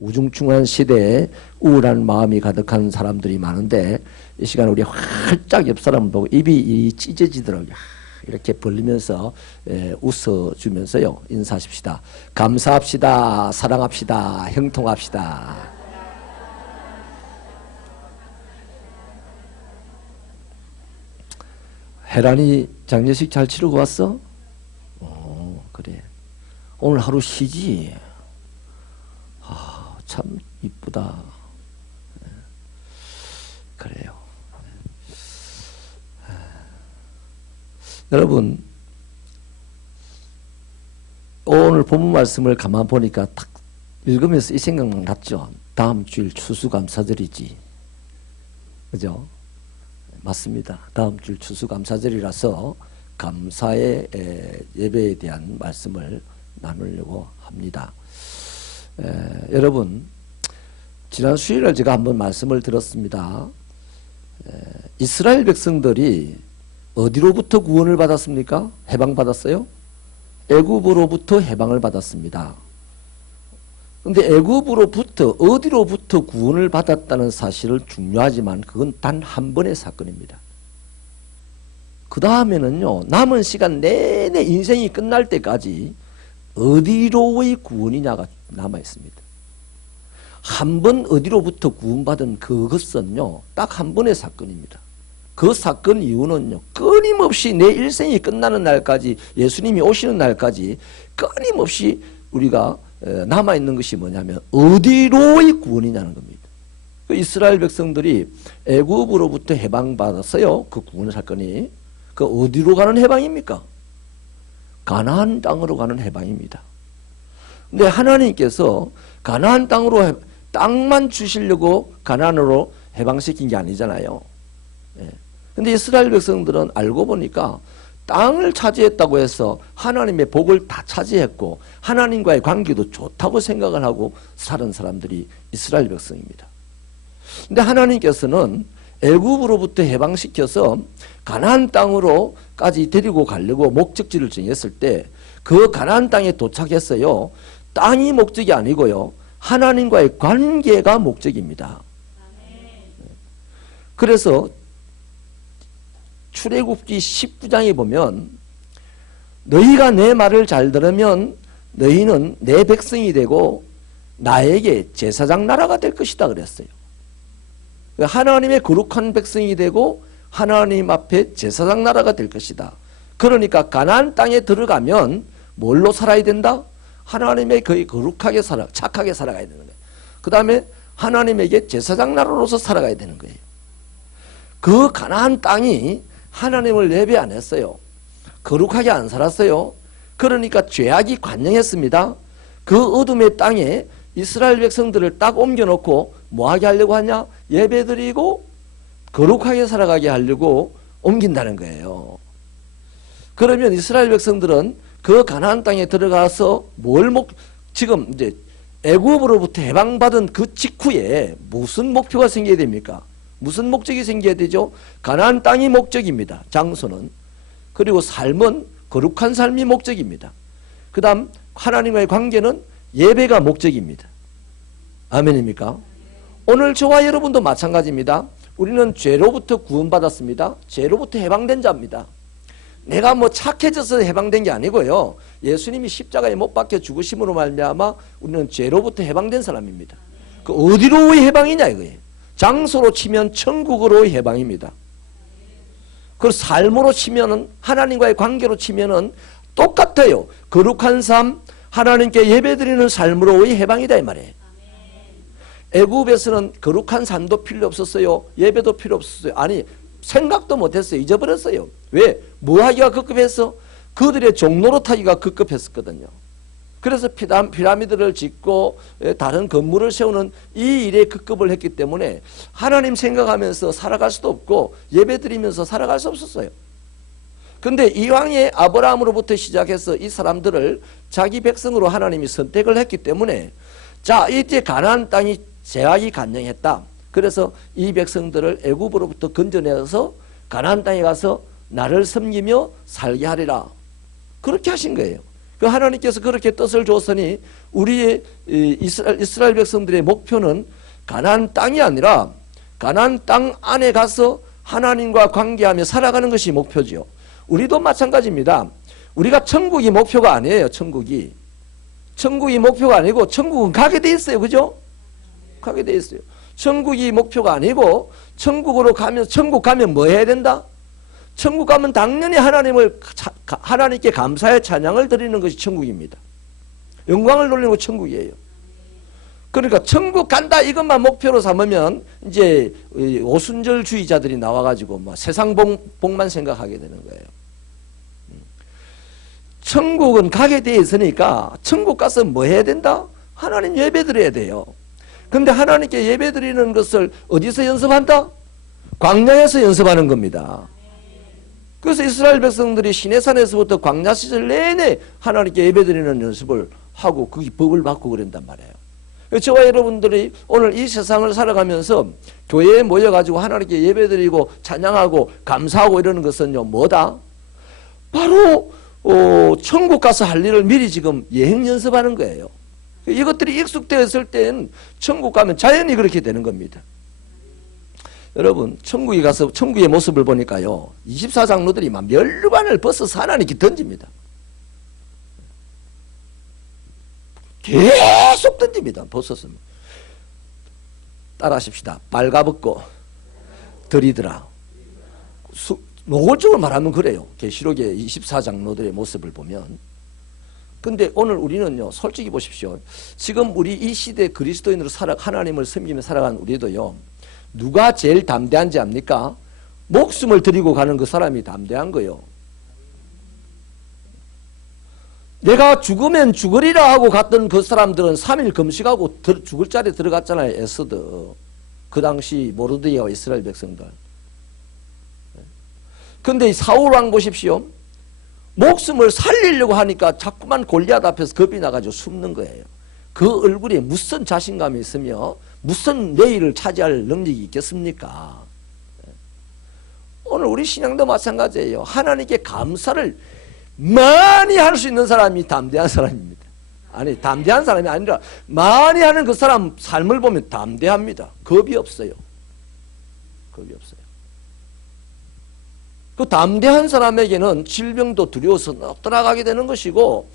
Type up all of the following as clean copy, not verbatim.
우중충한 시대에 우울한 마음이 가득한 사람들이 많은데 이 시간 우리 활짝 옆 사람을 보고 입이 찢어지더라고요. 이렇게 벌리면서 웃어주면서요 인사하십시다. 감사합시다. 사랑합시다. 형통합시다. 혜란이 장례식 잘 치르고 왔어? 그래. 오늘 하루 쉬지? 참 이쁘다. 그래요. 여러분, 오늘 본문 말씀을 가만 보니까 딱 읽으면서 이 생각만 났죠. 다음 주일 추수감사절이지. 그죠? 맞습니다. 다음 주일 추수감사절이라서 감사의 예배에 대한 말씀을 나누려고 합니다. 여러분, 지난 수요일에 제가 한번 말씀을 들었습니다. 이스라엘 백성들이 어디로부터 구원을 받았습니까? 해방받았어요? 애굽으로부터 해방을 받았습니다. 그런데 애굽으로부터 어디로부터 구원을 받았다는 사실은 중요하지만 그건 단 한 번의 사건입니다. 그 다음에는요, 남은 시간 내내 인생이 끝날 때까지 어디로의 구원이냐가 남아 있습니다. 한 번 어디로부터 구원받은 그것은요, 딱 한 번의 사건입니다. 그 사건 이유는요, 끊임없이 내 일생이 끝나는 날까지, 예수님이 오시는 날까지 끊임없이 우리가 남아있는 것이 뭐냐면 어디로의 구원이냐는 겁니다. 그 이스라엘 백성들이 애굽으로부터 해방받았어요. 그 구원 사건이. 그 어디로 가는 해방입니까? 가나안 땅으로 가는 해방입니다. 근데 하나님께서 가나안 땅으로 땅만 주시려고 가나안으로 해방시킨 게 아니잖아요. 근데 이스라엘 백성들은 알고 보니까 땅을 차지했다고 해서 하나님의 복을 다 차지했고 하나님과의 관계도 좋다고 생각을 하고 사는 사람들이 이스라엘 백성입니다. 근데 하나님께서는 애굽으로부터 해방시켜서 가나안 땅으로까지 데리고 가려고 목적지를 정했을 때 그 가나안 땅에 도착했어요. 땅이 목적이 아니고요, 하나님과의 관계가 목적입니다. 그래서 출애굽기 19장에 보면 너희가 내 말을 잘 들으면 너희는 내 백성이 되고 나에게 제사장 나라가 될 것이다 그랬어요. 하나님의 거룩한 백성이 되고 하나님 앞에 제사장 나라가 될 것이다. 그러니까 가나안 땅에 들어가면 뭘로 살아야 된다? 하나님의 거의 거룩하게 착하게 살아가야 되는 거예요. 그 다음에 하나님에게 제사장 나라로서 살아가야 되는 거예요. 그 가나안 땅이 하나님을 예배 안 했어요. 거룩하게 안 살았어요. 그러니까 죄악이 관영했습니다. 그 어둠의 땅에 이스라엘 백성들을 딱 옮겨놓고 뭐하게 하려고 하냐? 예배드리고 거룩하게 살아가게 하려고 옮긴다는 거예요. 그러면 이스라엘 백성들은 그 가나안 땅에 들어가서 지금 이제 애굽으로부터 해방받은 그 직후에 무슨 목표가 생겨야 됩니까? 무슨 목적이 생겨야 되죠? 가나안 땅이 목적입니다. 장소는. 그리고 삶은 거룩한 삶이 목적입니다. 그 다음 하나님과의 관계는 예배가 목적입니다. 아멘입니까? 오늘 저와 여러분도 마찬가지입니다. 우리는 죄로부터 구원받았습니다. 죄로부터 해방된 자입니다. 내가 뭐 착해져서 해방된 게 아니고요, 예수님이 십자가에 못 박혀 죽으심으로 말미암아 우리는 죄로부터 해방된 사람입니다. 그 어디로의 해방이냐 이거예요. 장소로 치면 천국으로의 해방입니다. 그 삶으로 치면은, 하나님과의 관계로 치면은 똑같아요. 거룩한 삶, 하나님께 예배드리는 삶으로의 해방이다 이 말이에요. 애굽에서는 거룩한 삶도 필요 없었어요. 예배도 필요 없었어요. 아니, 생각도 못했어요. 잊어버렸어요. 왜? 뭐 하기가 급급했어? 그들의 종로로 타기가 급급했었거든요. 그래서 피라미드를 짓고 다른 건물을 세우는 이 일에 급급을 했기 때문에 하나님 생각하면서 살아갈 수도 없고 예배드리면서 살아갈 수 없었어요. 근데 이왕에 아브라함으로부터 시작해서 이 사람들을 자기 백성으로 하나님이 선택을 했기 때문에, 자, 이때 가나안 땅이 제약이 간영했다. 그래서 이 백성들을 애굽으로부터 건져내서 가나안 땅에 가서 나를 섬기며 살게 하리라. 그렇게 하신 거예요. 그 하나님께서 그렇게 뜻을 줬으니 우리의 이스라엘 백성들의 목표는 가나안 땅이 아니라 가나안 땅 안에 가서 하나님과 관계하며 살아가는 것이 목표지요. 우리도 마찬가지입니다. 우리가 천국이 목표가 아니에요. 천국이 목표가 아니고 천국은 가게 돼 있어요. 그죠? 가게 돼 있어요. 천국이 목표가 아니고 천국으로 가면 천국 가면 뭐 해야 된다? 천국 가면 당연히 하나님께 감사의 찬양을 드리는 것이 천국입니다. 영광을 돌리는 거 천국이에요. 그러니까 천국 간다 이것만 목표로 삼으면 이제 오순절주의자들이 나와가지고 뭐 세상 복만 생각하게 되는 거예요. 천국은 가게 돼 있으니까 천국 가서 뭐 해야 된다? 하나님 예배 드려야 돼요. 근데 하나님께 예배 드리는 것을 어디서 연습한다? 광야에서 연습하는 겁니다. 그래서 이스라엘 백성들이 시내산에서부터 광야 시절 내내 하나님께 예배 드리는 연습을 하고 그 법을 받고 그런단 말이에요. 저와 여러분들이 오늘 이 세상을 살아가면서 교회에 모여가지고 하나님께 예배 드리고 찬양하고 감사하고 이러는 것은요 뭐다? 바로 천국 가서 할 일을 미리 지금 예행 연습하는 거예요. 이것들이 익숙되었을 땐 천국 가면 자연히 그렇게 되는 겁니다. 여러분 천국에 가서 천국의 모습을 보니까요 24장로들이 막 멸관을 벗어서 하나님께 던집니다. 계속 던집니다. 벗어서 따라하십시다. 빨가벗고 들이더라. 노골적으로 말하면 그래요. 계시록의 24장로들의 모습을 보면. 근데 오늘 우리는요 솔직히 보십시오. 지금 우리 이 시대 그리스도인으로 하나님을 섬기며 살아가는 우리도요 누가 제일 담대한지 압니까? 목숨을 드리고 가는 그 사람이 담대한 거예요. 내가 죽으면 죽으리라 하고 갔던 그 사람들은 3일 금식하고 죽을 자리에 들어갔잖아요. 에스더. 그 당시 모르드게와 이스라엘 백성들. 근데 사울 왕 보십시오. 목숨을 살리려고 하니까 자꾸만 골리앗 앞에서 겁이 나가지고 숨는 거예요. 그 얼굴에 무슨 자신감이 있으며 무슨 내일을 차지할 능력이 있겠습니까? 오늘 우리 신앙도 마찬가지예요. 하나님께 감사를 많이 할 수 있는 사람이 담대한 사람입니다. 아니 담대한 사람이 아니라 많이 하는 그 사람 삶을 보면 담대합니다. 겁이 없어요. 겁이 없어요. 그 담대한 사람에게는 질병도 두려워서 떠나가게 되는 것이고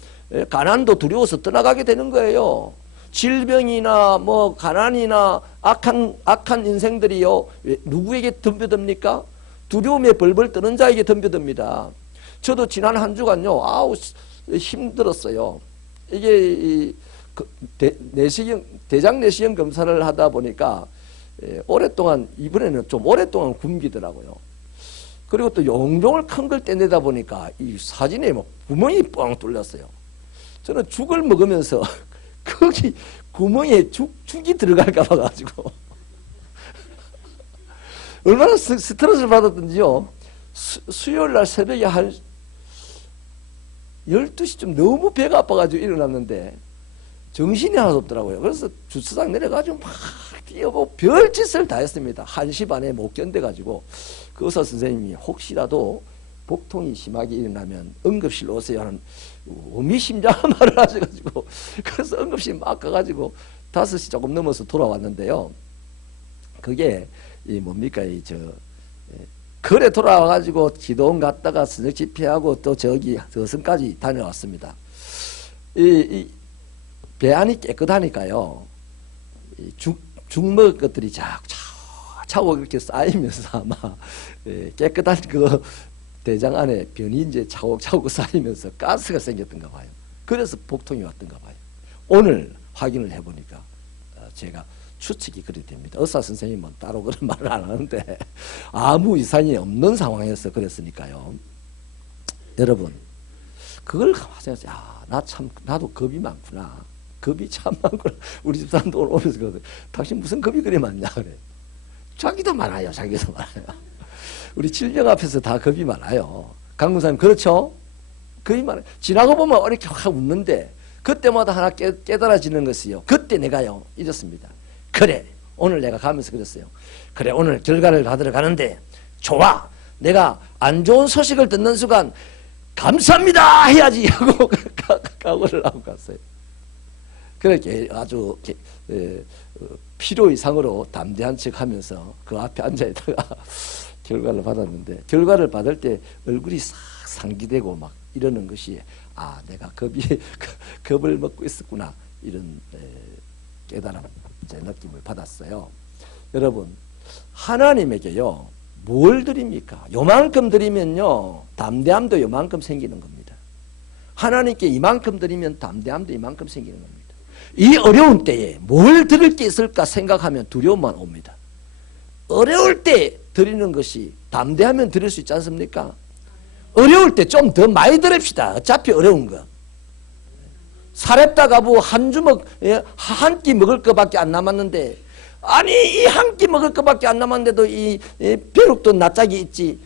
가난도 두려워서 떠나가게 되는 거예요. 질병이나 뭐 가난이나 악한 인생들이요 누구에게 덤벼듭니까? 두려움에 벌벌 떠는 자에게 덤벼듭니다. 저도 지난 한 주간요 힘들었어요. 이게 대장 내시경 검사를 하다 보니까 오랫동안 이번에는 좀 오랫동안 굶기더라고요. 그리고 또 용종을 큰 걸 떼내다 보니까 이 사진에 뭐 구멍이 뻥 뚫렸어요. 저는 죽을 먹으면서 거기 구멍에 죽이 들어갈까 봐가지고 얼마나 스트레스를 받았던지요. 수요일 날 새벽에 한 12시쯤 너무 배가 아파가지고 일어났는데 정신이 하나도 없더라고요. 그래서 주차장 내려가지고 막 뛰어보고 별짓을 다 했습니다. 1시 반에 못 견뎌가지고 그 의사 선생님이 혹시라도 복통이 심하게 일어나면 응급실로 오세요 하는 의미심장한 말을 하셔가지고 그래서 응급실 막 가가지고 5시 조금 넘어서 돌아왔는데요. 그게 뭡니까 거래 돌아와가지고 기도원 갔다가 저녁 집회하고 또 저기 저승까지 다녀왔습니다. 배 안이 깨끗하니까요. 죽 먹을 것들이 차고 이렇게 쌓이면서 아마 깨끗한 그 대장 안에 변이 이제 차곡차곡 쌓이면서 가스가 생겼던가 봐요. 그래서 복통이 왔던가 봐요. 오늘 확인을 해보니까 제가 추측이 그리 됩니다. 의사 선생님은 따로 그런 말을 안 하는데 아무 이상이 없는 상황에서 그랬으니까요. 여러분 그걸 생각해서 나도 겁이 많구나. 겁이 참 많구나. 우리 집사람도 오면서 그러거든. 당신 무슨 겁이 그리 많냐 그래. 자기도 많아요. 우리 질병 앞에서 다 겁이 많아요. 강군사님 그렇죠? 겁이 많아요. 지나고 보면 이렇게 확 웃는데 그때마다 하나 깨달아지는 것이요. 그때 내가요 잊었습니다. 그래 오늘 내가 가면서 그랬어요. 그래 오늘 결과를 받으러 가는데 좋아. 내가 안 좋은 소식을 듣는 순간 감사합니다 해야지 하고 각오를 하고 갔어요. 그렇게 아주 필요 이상으로 담대한 척 하면서 그 앞에 앉아있다가 결과를 받았는데, 결과를 받을 때 얼굴이 싹 상기되고 막 이러는 것이, 아, 내가 겁을 먹고 있었구나, 이런 깨달음, 제 느낌을 받았어요. 여러분, 하나님에게요, 뭘 드립니까? 요만큼 드리면요, 담대함도 요만큼 생기는 겁니다. 하나님께 이만큼 드리면 담대함도 이만큼 생기는 겁니다. 이 어려운 때에 뭘 드릴 게 있을까 생각하면 두려움만 옵니다. 어려울 때 드리는 것이, 담대하면 드릴 수 있지 않습니까? 어려울 때 좀 더 많이 드립시다. 어차피 어려운 거. 사렙다 가부 한 주먹, 한 끼 먹을 것밖에 안 남았는데, 아니 이 한 끼 먹을 것밖에 안 남았는데도 이 벼룩도 낯짝이 있지,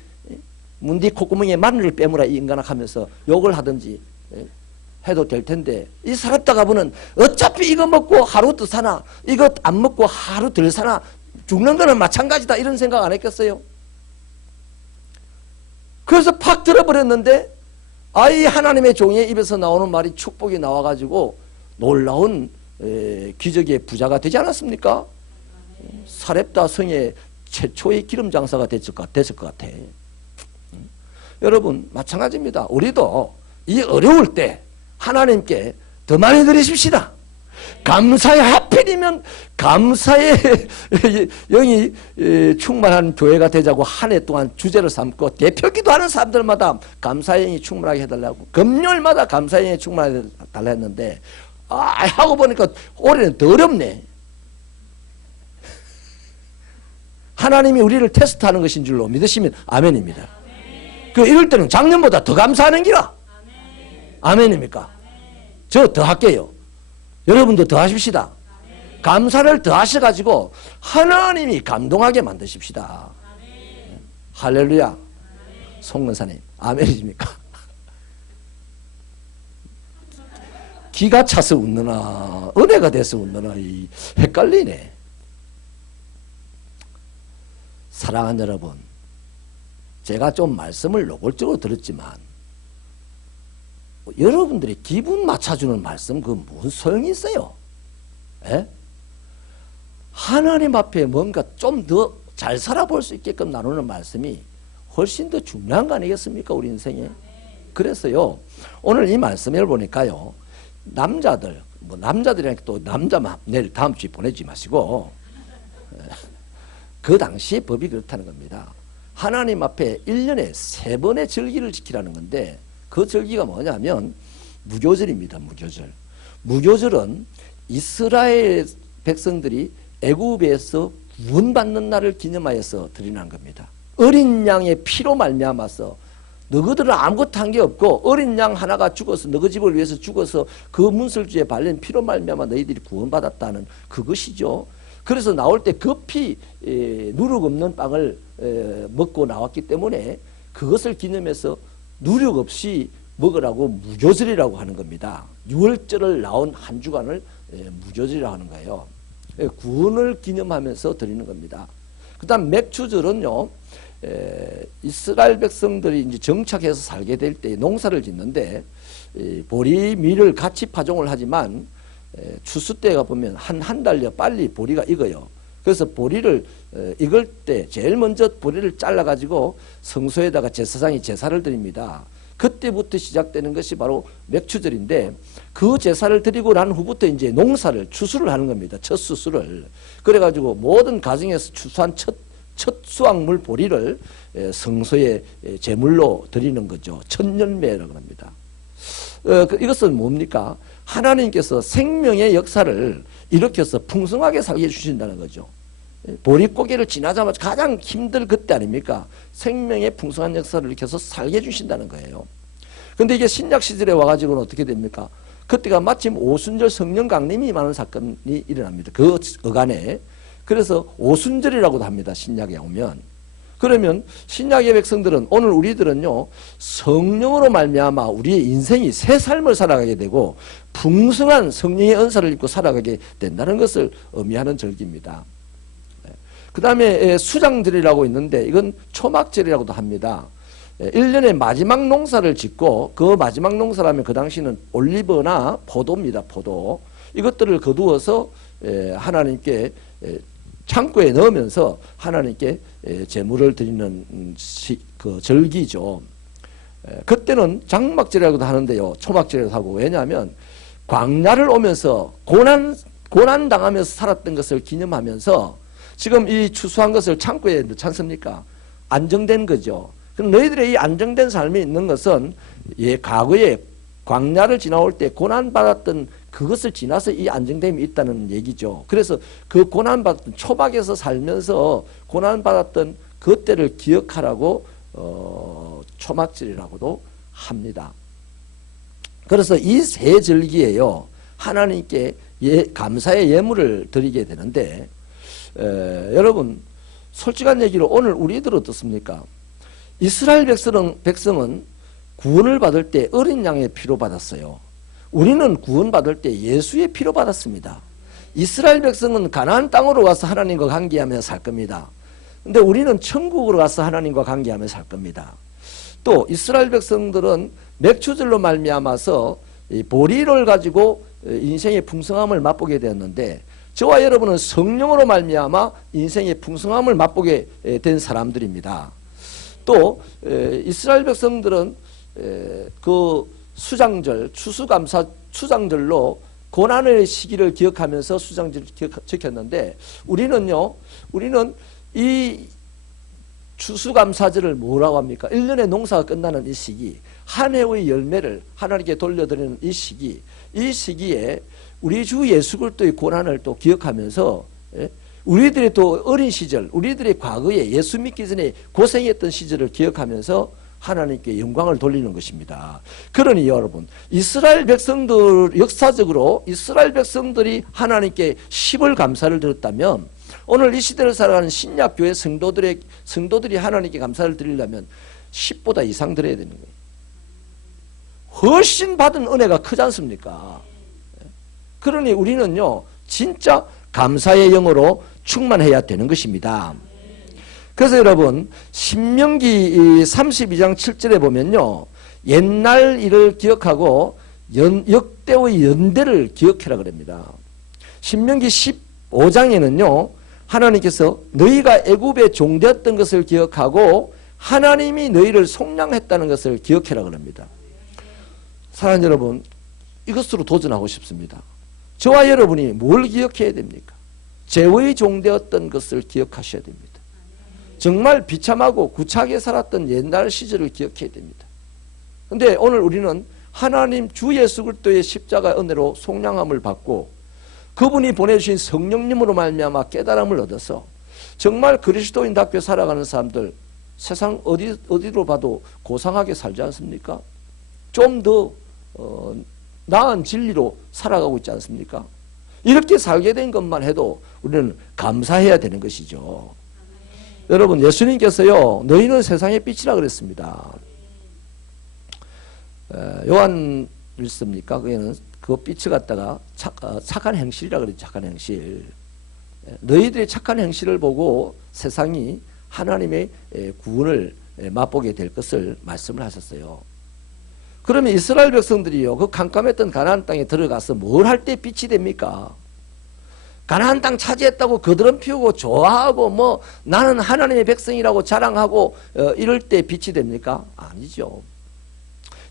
문디 콧구멍에 마늘을 빼물어 이 인간아 하면서 욕을 하든지 해도 될 텐데, 이 사렙다 가부는 어차피 이거 먹고 하루 더 사나, 이거 안 먹고 하루 덜 사나, 죽는 거는 마찬가지다, 이런 생각 안 했겠어요? 그래서 팍 들어버렸는데, 이 하나님의 종의 입에서 나오는 말이 축복이 나와가지고 놀라운 기적의 부자가 되지 않았습니까? 사렙다 성의 최초의 기름 장사가 됐을 것 같아. 여러분, 마찬가지입니다. 우리도 이 어려울 때 하나님께 더 많이 드리십시다. 감사의, 하필이면 감사의 영이 충만한 교회가 되자고 한 해 동안 주제를 삼고 대표기도 하는 사람들마다 감사의 영이 충만하게 해달라고, 금요일마다 감사의 영이 충만하게 해달라 했는데, 하고 보니까 올해는 더 어렵네. 하나님이 우리를 테스트하는 것인 줄로 믿으시면 아멘입니다. 이럴 때는 작년보다 더 감사하는 기라. 아멘입니까? 저 더 할게요. 여러분도 더 하십시다. 감사를 더 하셔가지고 하나님이 감동하게 만드십시다. 할렐루야. 송근사님, 아멘이십니까? 기가 차서 웃느나 은혜가 돼서 웃느나 헷갈리네. 사랑하는 여러분, 제가 좀 말씀을 노골적으로 들었지만 여러분들이 기분 맞춰주는 말씀, 그 무슨 소용이 있어요? 에? 하나님 앞에 뭔가 좀 더 잘 살아볼 수 있게끔 나누는 말씀이 훨씬 더 중요한 거 아니겠습니까? 우리 인생에. 그래서요, 오늘 이 말씀을 보니까요, 남자들, 남자들이랑 또 남자만 내일 다음 주에 보내지 마시고, 그 당시 법이 그렇다는 겁니다. 하나님 앞에 1년에 3번의 절기를 지키라는 건데, 그 절기가 뭐냐면 무교절입니다. 무교절. 무교절은 이스라엘 백성들이 애굽에서 구원받는 날을 기념하여서 드리는 겁니다. 어린 양의 피로 말미암아서, 너희들은 아무것도 한 게 없고 어린 양 하나가 죽어서 너희 집을 위해서 죽어서 그 문설주에 발린 피로 말미암아 너희들이 구원받았다는 그것이죠. 그래서 나올 때 급히 누룩 없는 빵을 먹고 나왔기 때문에 그것을 기념해서 누룩 없이 먹으라고 무교절이라고 하는 겁니다. 6월절을 나온 한 주간을 무교절이라고 하는 거예요. 구원을 기념하면서 드리는 겁니다. 그 다음 맥추절은요, 이스라엘 백성들이 이제 정착해서 살게 될 때 농사를 짓는데, 보리, 밀을 같이 파종을 하지만 추수 때가 보면 한 달여 빨리 보리가 익어요. 그래서 보리를 익을 때 제일 먼저 보리를 잘라가지고 성소에다가 제사장이 제사를 드립니다. 그때부터 시작되는 것이 바로 맥추절인데, 그 제사를 드리고 난 후부터 이제 농사를, 추수를 하는 겁니다. 첫 수수를. 그래가지고 모든 가정에서 추수한 첫 수확물 보리를 성소에 제물로 드리는 거죠. 천년매라고 합니다. 이것은 뭡니까? 하나님께서 생명의 역사를 일으켜서 풍성하게 살게 해주신다는 거죠. 보릿고개를 지나자마자 가장 힘들 그때 아닙니까? 생명의 풍성한 역사를 일으켜서 살게 해주신다는 거예요. 근데 이게 신약 시절에 와가지고는 어떻게 됩니까? 그때가 마침 오순절 성령 강림이 임하는 사건이 일어납니다. 그 어간에. 그래서 오순절이라고도 합니다. 신약에 오면. 그러면 신약의 백성들은, 오늘 우리들은요, 성령으로 말미암아 우리의 인생이 새 삶을 살아가게 되고 풍성한 성령의 은사를 입고 살아가게 된다는 것을 의미하는 절기입니다. 그 다음에 수장절이라고 있는데, 이건 초막절이라고도 합니다. 1년의 마지막 농사를 짓고, 그 마지막 농사라면 그 당시는 올리브나 포도입니다. 포도. 이것들을 거두어서 하나님께 창고에 넣으면서 하나님께 제물을 드리는 그 절기죠. 그때는 장막절이라고도 하는데요, 초막절이라고 하고, 왜냐하면 광야를 오면서 고난 당하면서 살았던 것을 기념하면서 지금 이 추수한 것을 창고에 넣지 않습니까? 안정된 거죠. 그럼 너희들의 이 안정된 삶이 있는 것은 과거에 광야를 지나올 때 고난받았던 그것을 지나서 이 안정됨이 있다는 얘기죠. 그래서 그 고난받았던 초박에서 살면서 고난받았던 그때를 기억하라고 초막절이라고도 합니다. 그래서 이 세 절기에요, 하나님께 감사의 예물을 드리게 되는데, 여러분 솔직한 얘기로 오늘 우리들 어떻습니까? 이스라엘 백성은 구원을 받을 때 어린 양의 피로 받았어요. 우리는 구원받을 때 예수의 피로 받았습니다. 이스라엘 백성은 가나안 땅으로 가서 하나님과 관계하며 살 겁니다. 근데 우리는 천국으로 가서 하나님과 관계하며 살 겁니다. 또 이스라엘 백성들은 맥추절로 말미암아서 보리를 가지고 인생의 풍성함을 맛보게 되었는데, 저와 여러분은 성령으로 말미암아 인생의 풍성함을 맛보게 된 사람들입니다. 또 이스라엘 백성들은 그 수장절, 추수감사 수장절로 고난의 시기를 기억하면서 수장절을 지켰는데, 우리는 이 추수감사절을 뭐라고 합니까? 1년의 농사가 끝나는 이 시기, 한 해의 열매를 하나님께 돌려드리는 이 시기에 우리 주 예수 그리스도의 고난을 또 기억하면서, 우리들의 또 어린 시절, 우리들의 과거에 예수 믿기 전에 고생했던 시절을 기억하면서 하나님께 영광을 돌리는 것입니다. 그러니 여러분, 이스라엘 백성들, 역사적으로 이스라엘 백성들이 하나님께 10월 감사를 드렸다면, 오늘 이 시대를 살아가는 신약교회 성도들이 하나님께 감사를 드리려면 10보다 이상 드려야 되는 거예요. 훨씬 받은 은혜가 크지 않습니까? 그러니 우리는요, 진짜 감사의 영으로 충만해야 되는 것입니다. 그래서 여러분, 신명기 32장 7절에 보면요, 옛날 일을 기억하고 역대의 연대를 기억해라 그럽니다. 신명기 15장에는요, 하나님께서 너희가 애굽에 종되었던 것을 기억하고 하나님이 너희를 속량했다는 것을 기억해라 그럽니다. 사랑하는 여러분, 이것으로 도전하고 싶습니다. 저와 여러분이 뭘 기억해야 됩니까? 죄의 종되었던 것을 기억하셔야 됩니다. 정말 비참하고 구차하게 살았던 옛날 시절을 기억해야 됩니다. 그런데 오늘 우리는 하나님 주 예수 그리스도의 십자가 은혜로 속량함을 받고 그분이 보내주신 성령님으로 말미암아 깨달음을 얻어서 정말 그리스도인답게 살아가는 사람들, 세상 어디로 봐도 고상하게 살지 않습니까? 좀 더 나은 진리로 살아가고 있지 않습니까? 이렇게 살게 된 것만 해도 우리는 감사해야 되는 것이죠. 여러분, 예수님께서요, 너희는 세상의 빛이라 그랬습니다. 요한 일서입니까? 그게는 그 빛을 갖다가 착한 행실이라 그랬죠. 착한 행실. 너희들의 착한 행실을 보고 세상이 하나님의 구원을 맛보게 될 것을 말씀을 하셨어요. 그러면 이스라엘 백성들이요, 그 캄캄했던 가나안 땅에 들어가서 뭘 할 때 빛이 됩니까? 가나안 땅 차지했다고 거드름 피우고 좋아하고 뭐 나는 하나님의 백성이라고 자랑하고 이럴 때 빛이 됩니까? 아니죠.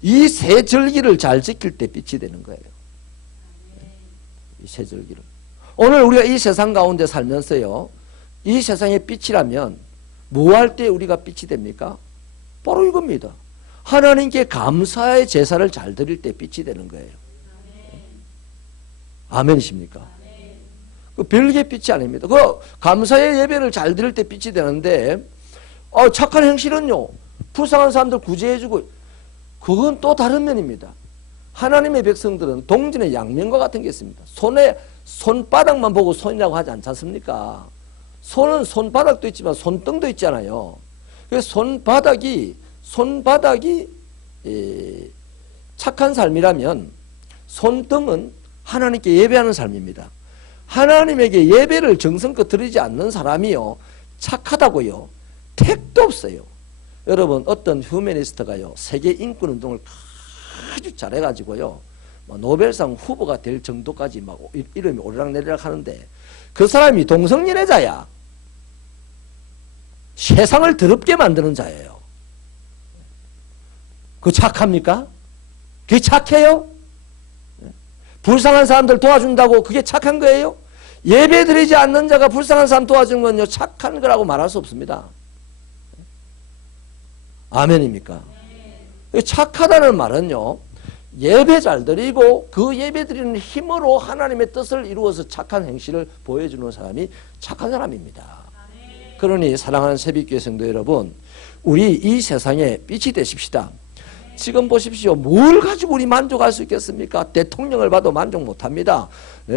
이 세 절기를 잘 지킬 때 빛이 되는 거예요. 이 세 절기를. 오늘 우리가 이 세상 가운데 살면서요, 이 세상의 빛이라면 뭐 할 때 우리가 빛이 됩니까? 바로 이겁니다. 하나님께 감사의 제사를 잘 드릴 때 빛이 되는 거예요. 아멘이십니까? 그 별개 빛이 아닙니다. 그 감사의 예배를 잘 드릴 때 빛이 되는데, 착한 행실은요, 불쌍한 사람들 구제해주고, 그건 또 다른 면입니다. 하나님의 백성들은 동전의 양면과 같은 게 있습니다. 손바닥만 보고 손이라고 하지 않지 않습니까? 손은 손바닥도 있지만 손등도 있잖아요. 그래서 손바닥이 착한 삶이라면 손등은 하나님께 예배하는 삶입니다. 하나님에게 예배를 정성껏 드리지 않는 사람이요, 착하다고요, 택도 없어요. 여러분, 어떤 휴머니스트가요, 세계 인권운동을 아주 잘해가지고요, 노벨상 후보가 될 정도까지 막 이름이 오르락내리락 하는데 그 사람이 동성연애자야. 세상을 더럽게 만드는 자예요. 그 착합니까? 그게 착해요? 불쌍한 사람들 도와준다고 그게 착한 거예요? 예배 드리지 않는 자가 불쌍한 사람 도와주는 건요, 착한 거라고 말할 수 없습니다. 아멘입니까? 착하다는 말은요, 예배 잘 드리고 그 예배 드리는 힘으로 하나님의 뜻을 이루어서 착한 행실을 보여주는 사람이 착한 사람입니다. 그러니 사랑하는 새벽교회 성도 여러분, 우리 이 세상에 빛이 되십시다. 지금 보십시오. 뭘 가지고 우리 만족할 수 있겠습니까? 대통령을 봐도 만족 못합니다.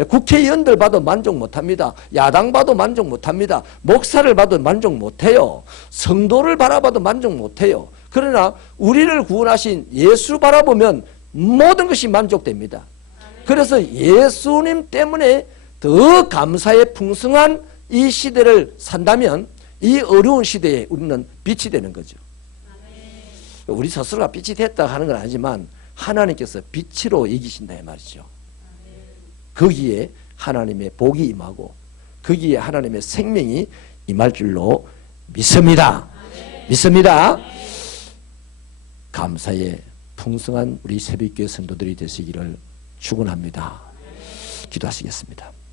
국회의원들 봐도 만족 못합니다. 야당 봐도 만족 못합니다. 목사를 봐도 만족 못해요. 성도를 바라봐도 만족 못해요. 그러나 우리를 구원하신 예수 바라보면 모든 것이 만족됩니다. 그래서 예수님 때문에 더 감사에 풍성한 이 시대를 산다면 이 어려운 시대에 우리는 빛이 되는 거죠. 우리 스스로가 빛이 됐다 하는 건 아니지만 하나님께서 빛으로 이기신다 이 말이죠. 거기에 하나님의 복이 임하고 거기에 하나님의 생명이 임할 줄로 믿습니다. 믿습니다. 감사에 풍성한 우리 새벽교회 성도들이 되시기를 축원합니다. 기도하시겠습니다.